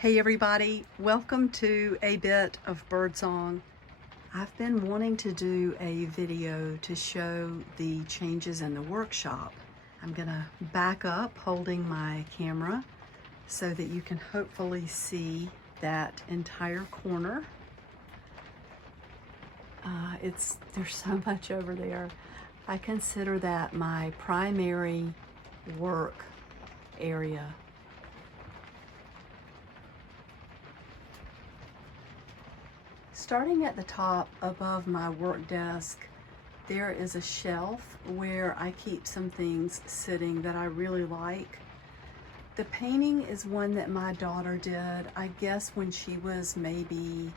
Hey everybody, welcome to a bit of birdsong. I've been wanting to do a video to show the changes in the workshop. I'm gonna back up holding my camera so that you can hopefully see that entire corner. There's so much over there. I consider that my primary work area. Starting at the top above my work desk, there is a shelf where I keep some things sitting that I really like. The painting is one that my daughter did, I guess when she was maybe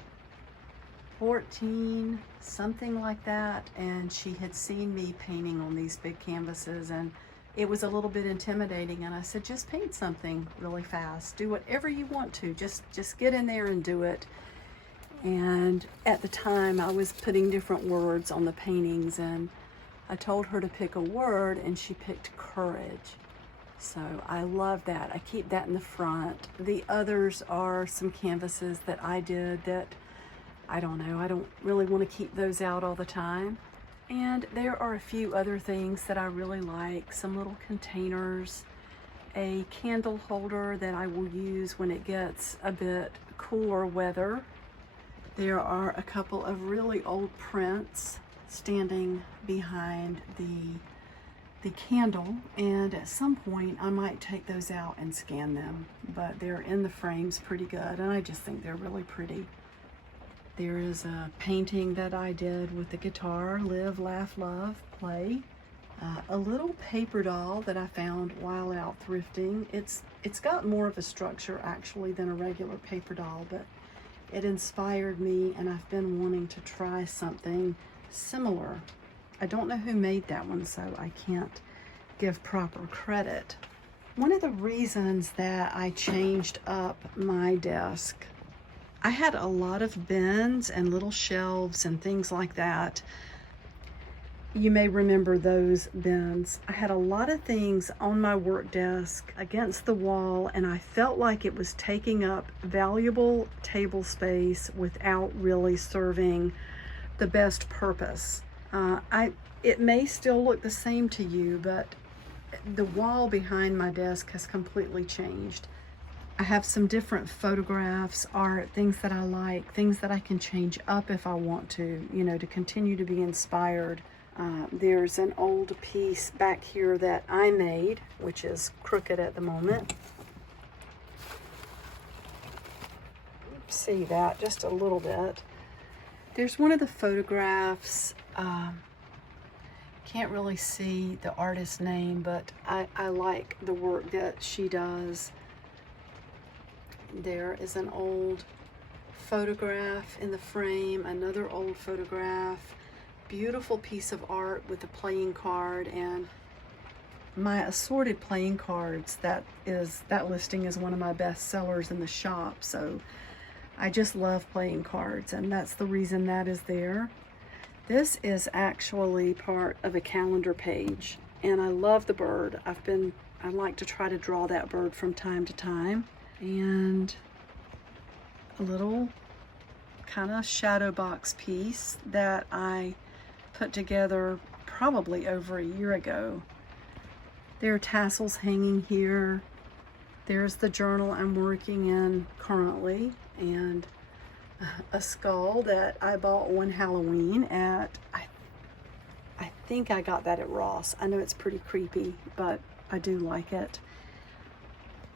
14, something like that, and she had seen me painting on these big canvases, and it was a little bit intimidating, and I said, just paint something really fast. Do whatever you want to, just get in there and do it. And at the time I was putting different words on the paintings, and I told her to pick a word and she picked courage. So I love that. I keep that in the front. The others are some canvases that I did that I don't know, I don't really want to keep those out all the time. And there are a few other things that I really like, some little containers, a candle holder that I will use when it gets a bit cooler weather. There are a couple of really old prints standing behind the candle, and at some point I might take those out and scan them, but they're in the frames pretty good, and I just think they're really pretty. There is a painting that I did with the guitar, Live, Laugh, Love, Play. A little paper doll that I found while out thrifting. It's got more of a structure actually than a regular paper doll, but it inspired me, and I've been wanting to try something similar. I don't know who made that one, so I can't give proper credit. One of the reasons that I changed up my desk, I had a lot of bins and little shelves and things like that. You may remember those bins. I had a lot of things on my work desk against the wall, and I felt like it was taking up valuable table space without really serving the best purpose. It may still look the same to you, but the wall behind my desk has completely changed. I have some different photographs, art, things that I like, things that I can change up if I want to, you know, to continue to be inspired. There's an old piece back here that I made, which is crooked at the moment. See that just a little bit. There's one of the photographs, can't really see the artist's name, but I like the work that she does. There is an old photograph in the frame, another old photograph. Beautiful piece of art with a playing card, and my assorted playing cards, that listing is one of my best sellers in the shop, so I just love playing cards, and that's the reason that is there. This is actually part of a calendar page, and I love the bird. I like to try to draw that bird from time to time. And a little kind of shadow box piece that I put together probably over a year ago. There are tassels hanging here. There's the journal I'm working in currently, and a skull that I bought one Halloween at, I think I got that at Ross. I know it's pretty creepy, but I do like it.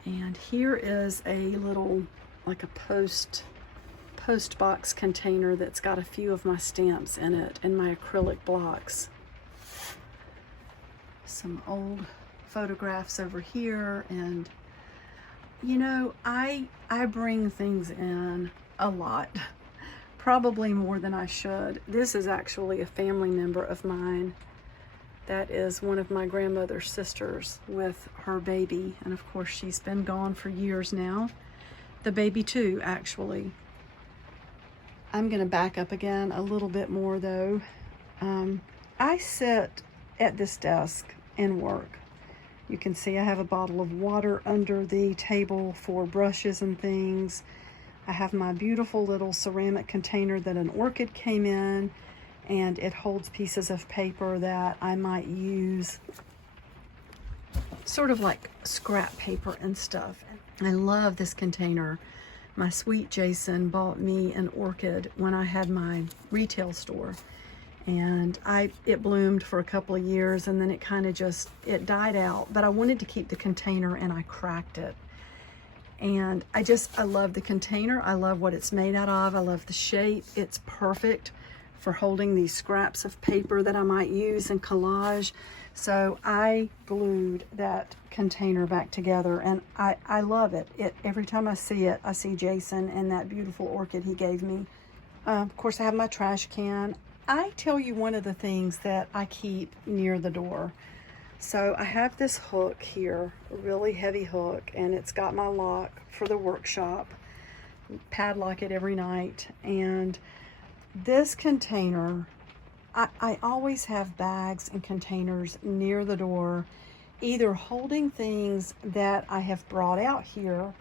And here is a little, like a post box container that's got a few of my stamps in it and my acrylic blocks. Some old photographs over here, and you know, I bring things in a lot, probably more than I should. This is actually a family member of mine. That is one of my grandmother's sisters with her baby, and of course she's been gone for years now. The baby too, actually. I'm gonna back up again a little bit more though. I sit at this desk and work, You can see I have a bottle of water under the table for brushes and things. I have my beautiful little ceramic container that an orchid came in, and it holds pieces of paper that I might use, sort of like scrap paper and stuff. I love this container. My sweet Jason bought me an orchid when I had my retail store, and it bloomed for a couple of years, and then it kind of just, it died out, but I wanted to keep the container and I cracked it. And I love the container. I love what it's made out of. I love the shape. It's perfect for holding these scraps of paper that I might use in collage. So I glued that container back together, and I love it. Every time I see it, I see Jason and that beautiful orchid he gave me. Of course, I have my trash can. I tell you one of the things that I keep near the door. So I have this hook here, a really heavy hook, and it's got my lock for the workshop. Padlock it every night. And this container, I always have bags and containers near the door, either holding things that I have brought out here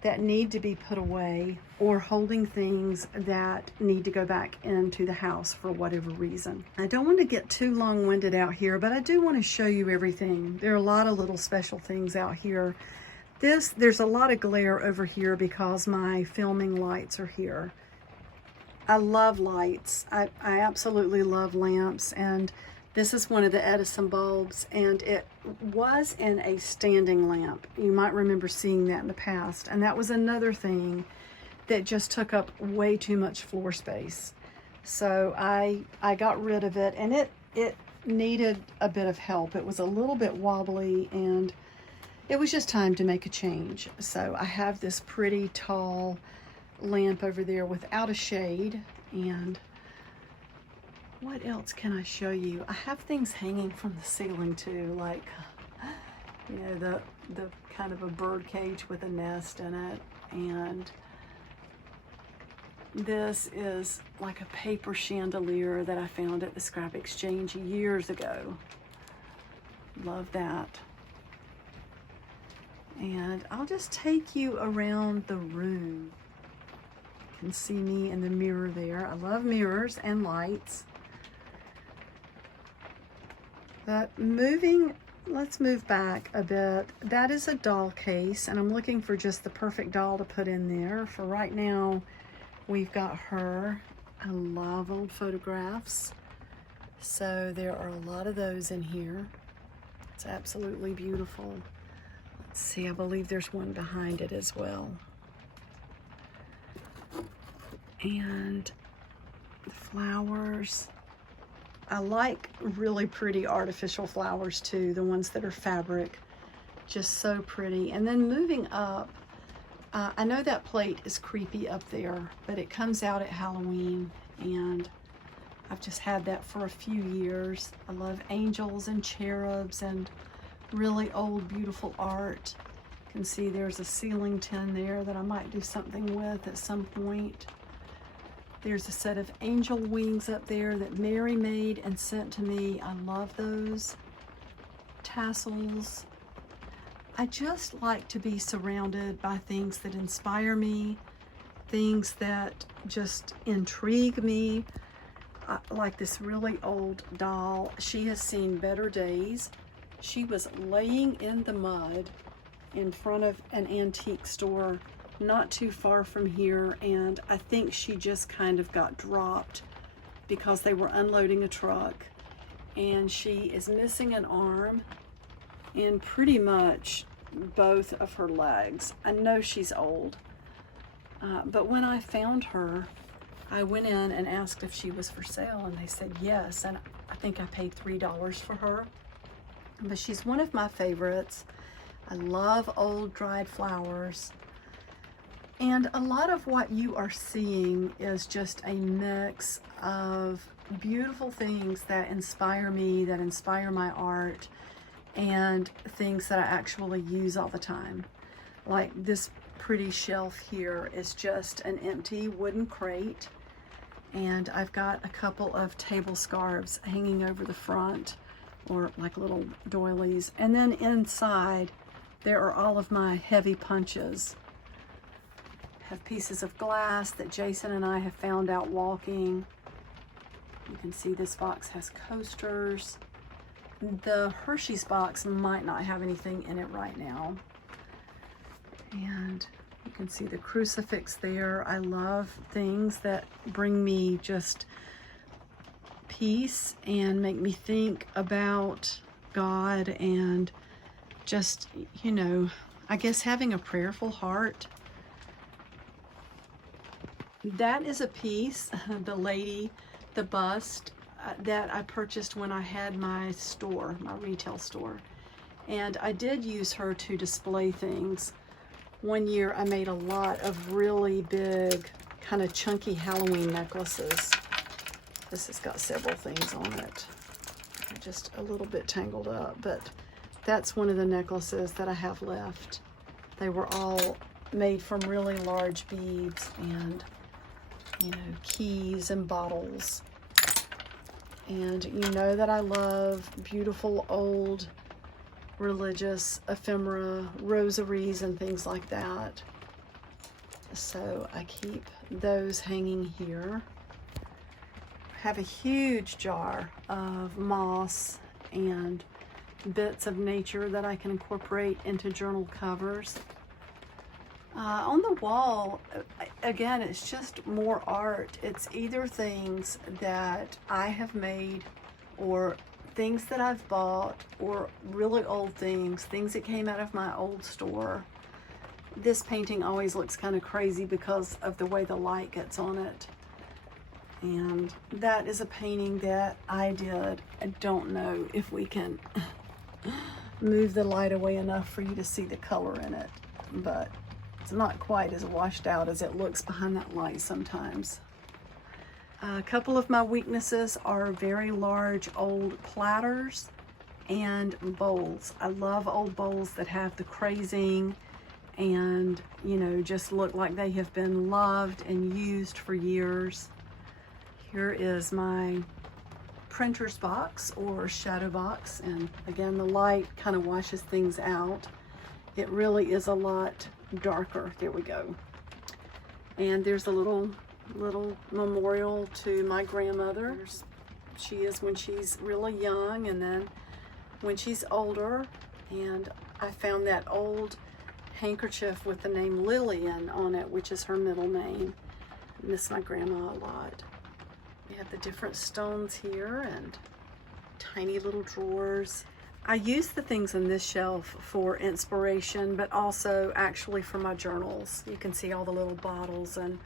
that need to be put away, or holding things that need to go back into the house for whatever reason. I don't want to get too long-winded out here, but I do want to show you everything. There are a lot of little special things out here. There's a lot of glare over here because my filming lights are here. I love lights. I absolutely love lamps, and this is one of the Edison bulbs, and it was in a standing lamp. You might remember seeing that in the past, and that was another thing that just took up way too much floor space. So I got rid of it, and it needed a bit of help. It was a little bit wobbly, and it was just time to make a change. So I have this pretty tall lamp over there without a shade. And what else can I show you? I have things hanging from the ceiling too, like, you know, the kind of a bird cage with a nest in it. And this is like a paper chandelier that I found at the scrap exchange years ago. Love that. And I'll just take you around the room. You can see me in the mirror there. I love mirrors and lights. But let's move back a bit. That is a doll case, and I'm looking for just the perfect doll to put in there. For right now, we've got her. I love old photographs, so there are a lot of those in here. It's absolutely beautiful. Let's see, I believe there's one behind it as well. And the flowers. I like really pretty artificial flowers too, the ones that are fabric, just so pretty. And then moving up, I know that plate is creepy up there, but it comes out at Halloween, and I've just had that for a few years. I love angels and cherubs and really old, beautiful art. You can see there's a ceiling tin there that I might do something with at some point. There's a set of angel wings up there that Mary made and sent to me. I love those. Tassels. I just like to be surrounded by things that inspire me, things that just intrigue me. Like this really old doll. She has seen better days. She was laying in the mud in front of an antique store not too far from here, and I think she just kind of got dropped because they were unloading a truck, and she is missing an arm and pretty much both of her legs. I know she's old, but when I found her, I went in and asked if she was for sale, and they said yes, and I think I paid $3 for her. But she's one of my favorites. I love old dried flowers. And a lot of what you are seeing is just a mix of beautiful things that inspire me, that inspire my art, and things that I actually use all the time. Like this pretty shelf here is just an empty wooden crate, and I've got a couple of table scarves hanging over the front or like little doilies. And then inside there are all of my heavy punches. Have pieces of glass that Jason and I have found out walking. You can see this box has coasters. The Hershey's box might not have anything in it right now. And you can see the crucifix there. I love things that bring me just peace and make me think about God and just, you know, I guess having a prayerful heart. That is a piece, the lady, the bust that I purchased when I had my store, my retail store. And I did use her to display things. One year I made a lot of really big, kind of chunky Halloween necklaces. This has got several things on it. They're just a little bit tangled up, but that's one of the necklaces that I have left. They were all made from really large beads and, you know, keys and bottles. And you know that I love beautiful old religious ephemera, rosaries and things like that. So I keep those hanging here. I have a huge jar of moss and bits of nature that I can incorporate into journal covers. On the wall, again, it's just more art. It's either things that I have made or things that I've bought or really old things that came out of my old store. This painting always looks kind of crazy because of the way the light gets on it. And that is a painting that I did. I don't know if we can move the light away enough for you to see the color in it, but it's not quite as washed out as it looks behind that light sometimes. A couple of my weaknesses are very large old platters and bowls. I love old bowls that have the crazing and, you know, just look like they have been loved and used for years. Here is my printer's box or shadow box, and again, the light kind of washes things out. It really is a lot darker. There we go. And there's a little memorial to my grandmother. She is when she's really young and then when she's older. And I found that old handkerchief with the name Lillian on it, which is her middle name. I miss my grandma a lot. We have the different stones here and tiny little drawers. I use the things in this shelf for inspiration, but also actually for my journals. You can see all the little bottles, and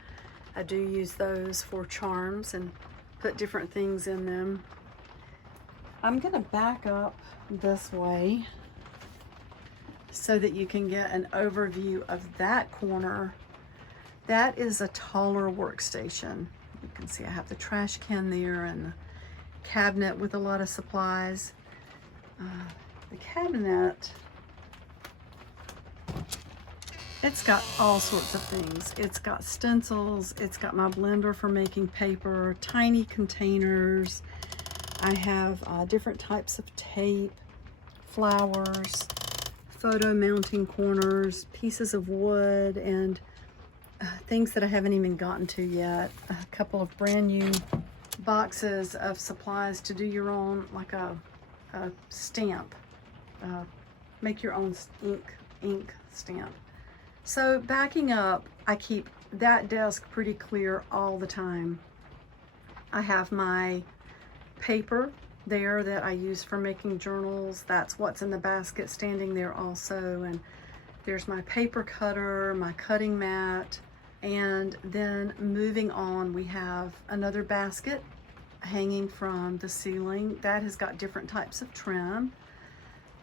I do use those for charms and put different things in them. I'm gonna back up this way so that you can get an overview of that corner. That is a taller workstation. You can see I have the trash can there and the cabinet with a lot of supplies. The cabinet, it's got all sorts of things. It's got stencils, it's got my blender for making paper, tiny containers. I have different types of tape, flowers, photo mounting corners, pieces of wood, and things that I haven't even gotten to yet. A couple of brand new boxes of supplies to do your own, like a stamp. Make your own ink stamp. So backing up, I keep that desk pretty clear all the time. I have my paper there that I use for making journals. That's what's in the basket standing there also. And there's my paper cutter, my cutting mat, and then moving on, we have another basket hanging from the ceiling that has got different types of trim.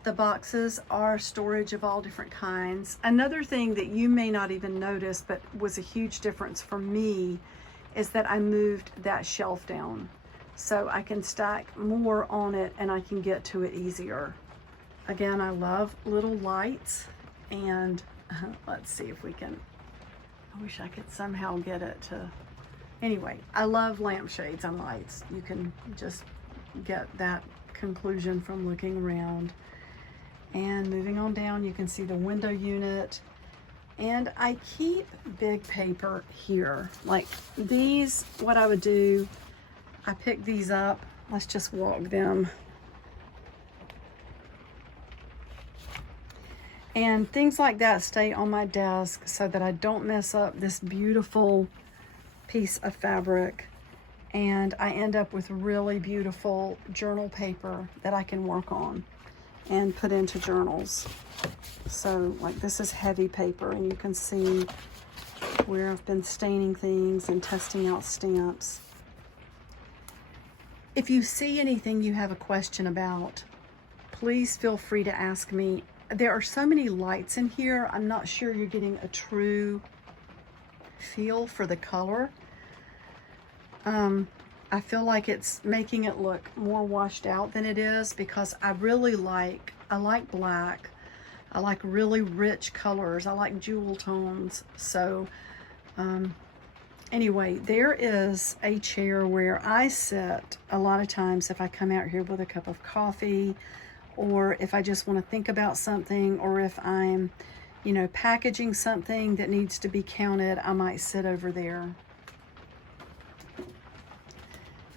The boxes are storage of all different kinds. Another thing that you may not even notice, but was a huge difference for me, is that I moved that shelf down so I can stack more on it and I can get to it easier. Again, I love little lights, and let's see if we can, I wish I could somehow get it to, anyway, I love lampshades and lights. You can just get that conclusion from looking around. And moving on down, you can see the window unit. And I keep big paper here. Like these, what I would do, I pick these up. Let's just walk them. And things like that stay on my desk so that I don't mess up this beautiful piece of fabric. And I end up with really beautiful journal paper that I can work on and put into journals. So like this is heavy paper, and you can see where I've been staining things and testing out stamps. If you see anything you have a question about, please feel free to ask me. There are so many lights in here, I'm not sure you're getting a true feel for the color. I feel like it's making it look more washed out than it is, because I like black. I like really rich colors. I like jewel tones. So anyway, there is a chair where I sit a lot of times if I come out here with a cup of coffee, or if I just want to think about something, or if I'm, you know, packaging something that needs to be counted, I might sit over there.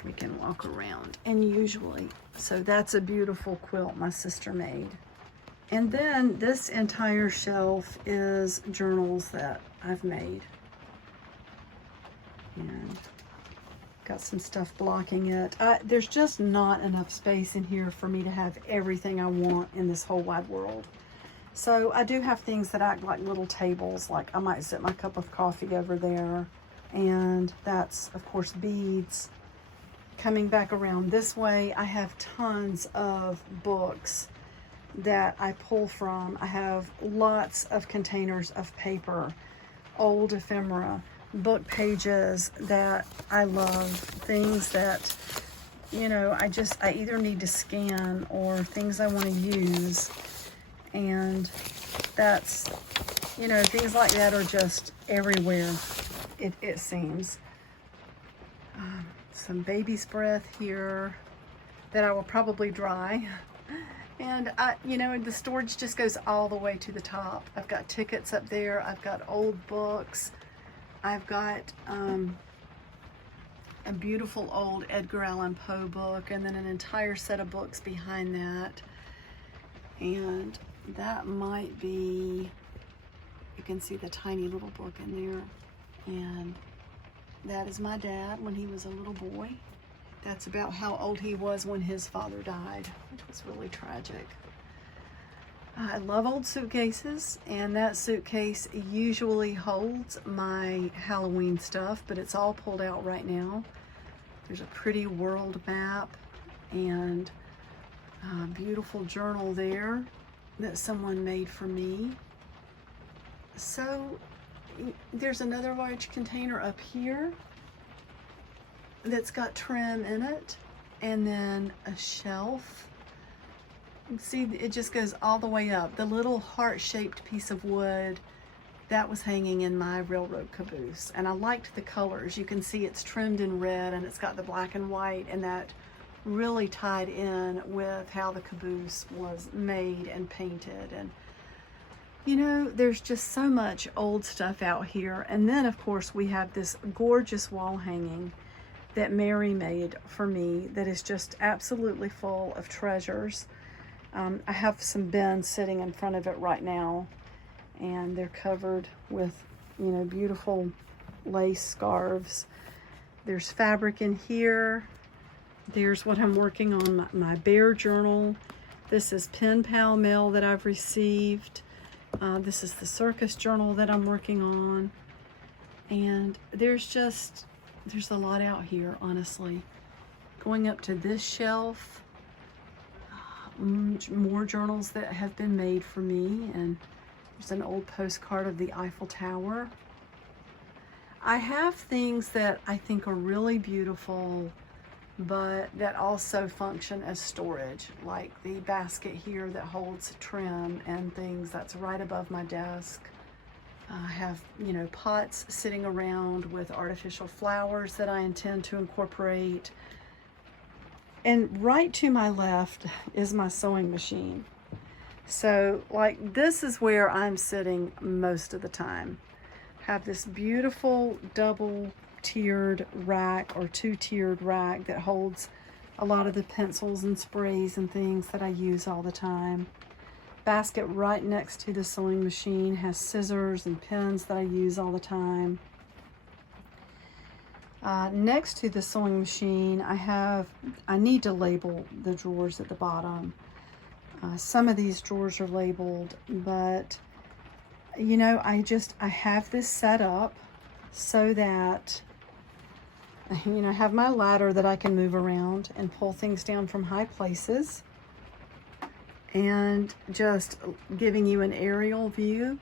We can walk around, and usually, so that's a beautiful quilt my sister made. And then this entire shelf is journals that I've made. And got some stuff blocking it. There's just not enough space in here for me to have everything I want in this whole wide world. So I do have things that act like little tables, like I might sit my cup of coffee over there. And that's, of course, beads. Coming back around this way, I have tons of books that I pull from. I have lots of containers of paper, old ephemera, book pages that I love, things that, you know, I either need to scan or things I want to use. And that's, you know, things like that are just everywhere, it seems. Some baby's breath here that I will probably dry. And you know, the storage just goes all the way to the top. I've got tickets up there. I've got old books. I've got a beautiful old Edgar Allan Poe book, and then an entire set of books behind that. And that might be, you can see the tiny little book in there. And that is my dad when he was a little boy. That's about how old he was when his father died, which was really tragic. I love old suitcases, and that suitcase usually holds my Halloween stuff, but it's all pulled out right now. There's a pretty world map and a beautiful journal there that someone made for me. So there's another large container up here that's got trim in it, and then a shelf. See, it just goes all the way up. The little heart-shaped piece of wood that was hanging in my railroad caboose, and I liked the colors. You can see it's trimmed in red, and it's got the black and white, and that really tied in with how the caboose was made and painted. And you know, there's just so much old stuff out here. And then of course we have this gorgeous wall hanging that Mary made for me that is just absolutely full of treasures. I have some bins sitting in front of it right now, and they're covered with, you know, beautiful lace scarves. There's fabric in here. There's what I'm working on, my bear journal. This is pen pal mail that I've received. This is the circus journal that I'm working on. And there's a lot out here, honestly. Going up to this shelf, more journals that have been made for me, and there's an old postcard of the Eiffel Tower. I have things that I think are really beautiful, but that also function as storage, like the basket here that holds trim and things that's right above my desk. I have, you know, pots sitting around with artificial flowers that I intend to incorporate. And right to my left is my sewing machine. So like this is where I'm sitting most of the time. Have this beautiful double tiered rack or two-tiered rack that holds a lot of the pencils and sprays and things that I use all the time. Basket right next to the sewing machine has scissors and pens that I use all the time. Next to the sewing machine, I need to label the drawers at the bottom. Some of these drawers are labeled, but you know, I have this set up so that, you know, I have my ladder that I can move around and pull things down from high places. And just giving you an aerial view,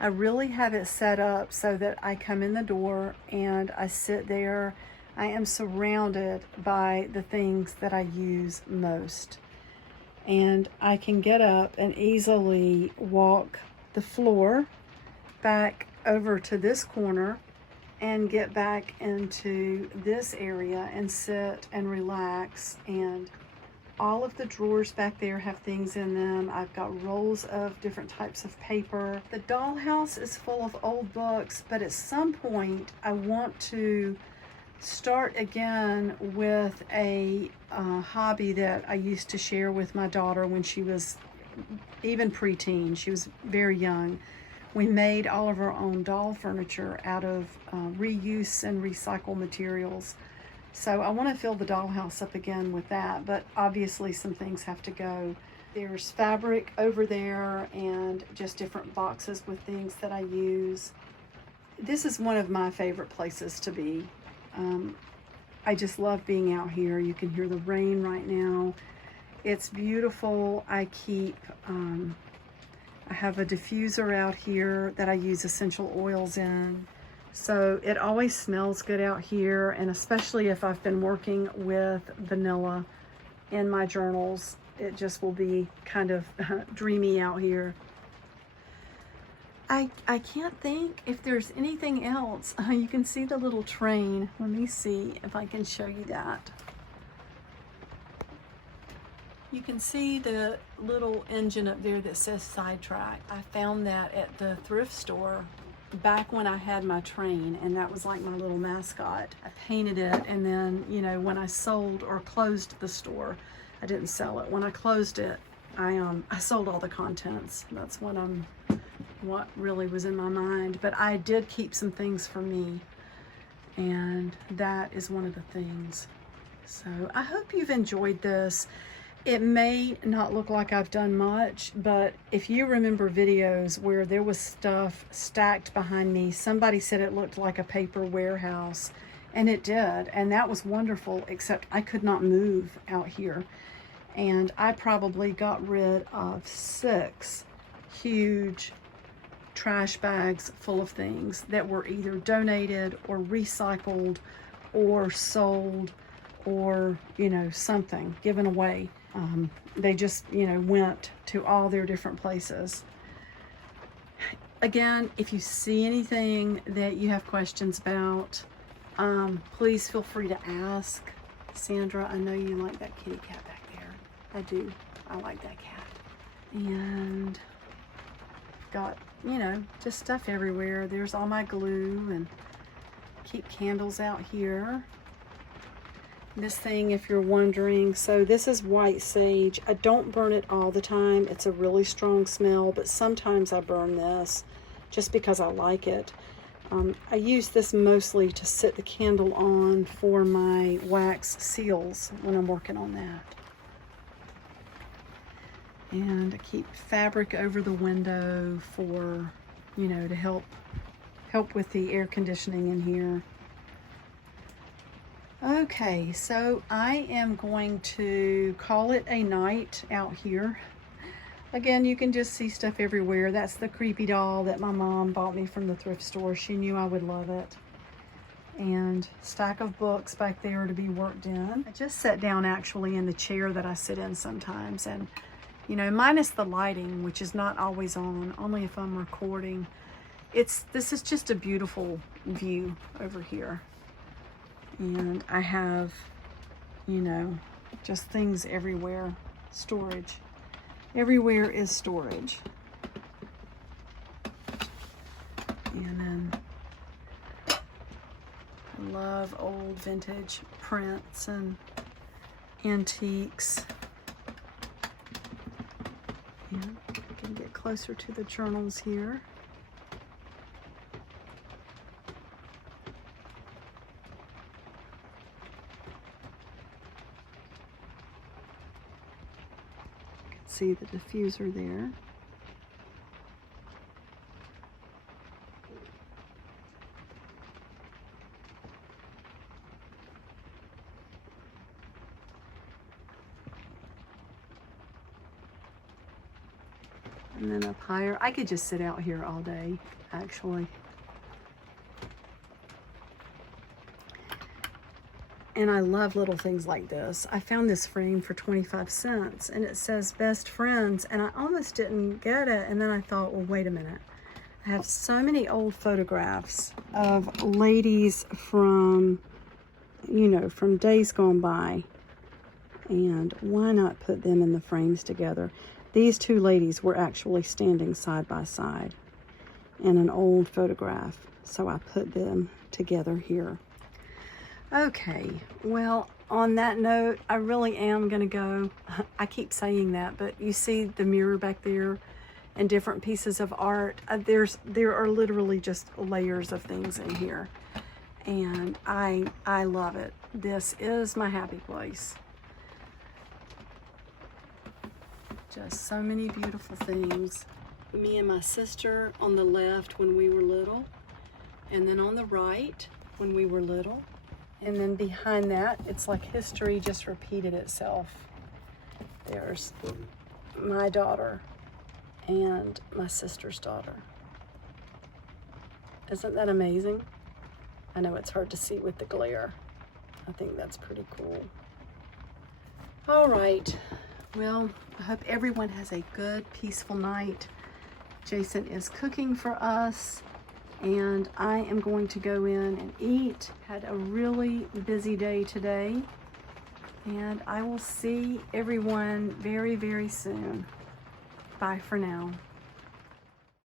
I really have it set up so that I come in the door and I sit there. I am surrounded by the things that I use most. And I can get up and easily walk the floor back over to this corner and get back into this area and sit and relax. And all of the drawers back there have things in them. I've got rolls of different types of paper. The dollhouse is full of old books, but at some point I want to start again with a hobby that I used to share with my daughter when she was even preteen. She was very young. We made all of our own doll furniture out of reuse and recycled materials. So I want to fill the dollhouse up again with that, but obviously some things have to go. There's fabric over there and just different boxes with things that I use. This is one of my favorite places to be. I just love being out here. You can hear the rain right now. It's beautiful. I have a diffuser out here that I use essential oils in. So it always smells good out here, and especially if I've been working with vanilla in my journals, it just will be kind of dreamy out here. I can't think if there's anything else. You can see the little train. Let me see if I can show you that. You can see the little engine up there that says sidetrack. I found that at the thrift store back when I had my train, and that was like my little mascot. I painted it, and then, you know, when I sold or closed the store, I didn't sell it. When I closed it, I sold all the contents. That's what really was in my mind. But I did keep some things for me, and that is one of the things. So I hope you've enjoyed this. It may not look like I've done much, but if you remember videos where there was stuff stacked behind me, somebody said it looked like a paper warehouse, and it did, and that was wonderful, except I could not move out here. And I probably got rid of 6 huge trash bags full of things that were either donated or recycled or sold or, you know, something given away. They just, you know, went to all their different places. Again, if you see anything that you have questions about, please feel free to ask. Sandra, I know you like that kitty cat back there. I do. I like that cat. And got, you know, just stuff everywhere. There's all my glue, and keep candles out here. This thing, if you're wondering, so this is white sage. I don't burn it all the time. It's a really strong smell, but sometimes I burn this just because I like it. I use this mostly to sit the candle on for my wax seals when I'm working on that. And I keep fabric over the window for, you know, to help with the air conditioning in here. Okay, so I am going to call it a night out here. Again, you can just see stuff everywhere. That's the creepy doll that my mom bought me from the thrift store. She knew I would love it. And stack of books back there to be worked in. I just sat down actually in the chair that I sit in sometimes, and you know, minus the lighting, which is not always on, only if I'm recording. This is just a beautiful view over here. And I have, you know, Just things everywhere. Storage. Everywhere is storage. And then I love old vintage prints and antiques. And I can get closer to the journals here. You can see the diffuser there. And then up higher, I could just sit out here all day, actually. And I love little things like this. I found this frame for 25 cents and it says best friends, and I almost didn't get it. And then I thought, well, wait a minute. I have so many old photographs of ladies from, you know, from days gone by. And why not put them in the frames together? These two ladies were actually standing side by side in an old photograph, so I put them together here. Okay, well, on that note, I really am going to go. I keep saying that, but you see the mirror back there and different pieces of art. There are literally just layers of things in here, and I love it. This is my happy place. Just so many beautiful things. Me and my sister on the left when we were little, and then on the right when we were little, and then behind that, it's like history just repeated itself. There's my daughter and my sister's daughter. Isn't that amazing? I know it's hard to see with the glare. I think that's pretty cool. All right. Well, I hope everyone has a good, peaceful night. Jason is cooking for us, and I am going to go in and eat. Had a really busy day today, and I will see everyone very, very soon. Bye for now.